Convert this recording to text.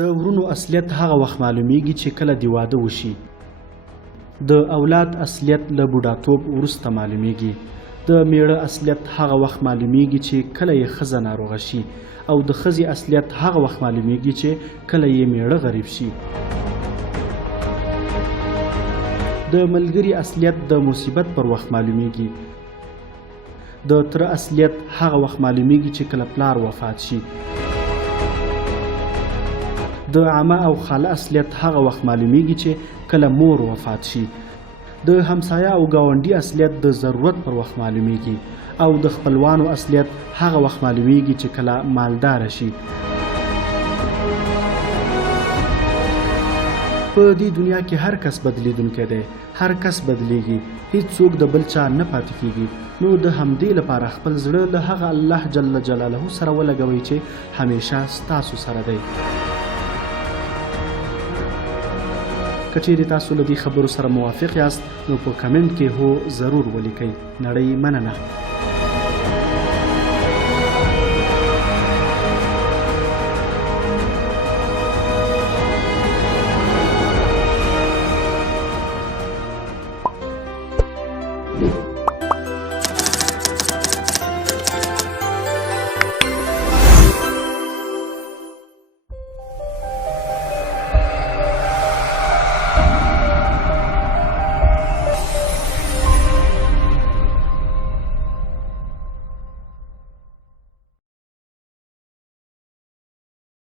د ورونو اصلیت هغه وخت معلومیږي چې کله د واده وشي. د اولاد اصلیت له بوډاتوب وروسته معلومیږي. د میړه اصلیت هغه وخت معلومیږي چې کله یې ښځه ناروغه شي، او د ښځې اصلیت هغه وخت معلومیږي چې کله یې میړه غریب شي. د ملګري اصلیت د مصیبت پر وخت معلومیږي. د تره اصلیت هغه وخت معلومیږي چې کله پلار وفات شي. د عمه او خاله اصلیت هغه وخت معلومیږي چې کله مور وفات شي. د همسایه او ګاونډي اصلیت د ضرورت پر وخت معلومیږي، او د خپلوانو اصلیت هغه وخت معلومیږي چې کله مالدار شي. په دې دنیا کې هر کس بدلیدونکی دی، هر کس بدلیږي، هیڅوک د بل چا نه پاتې کیږي. نو د همدې لپاره خپل زړه له هغه الله جل جلاله سره ولګوئ چې همیشه ستاسو سره دی. که چیرې تاسو له دې خبرو سره موافق یاست نو په کمنټ کې هو ضرور ولیکئ. نړۍ مننه. you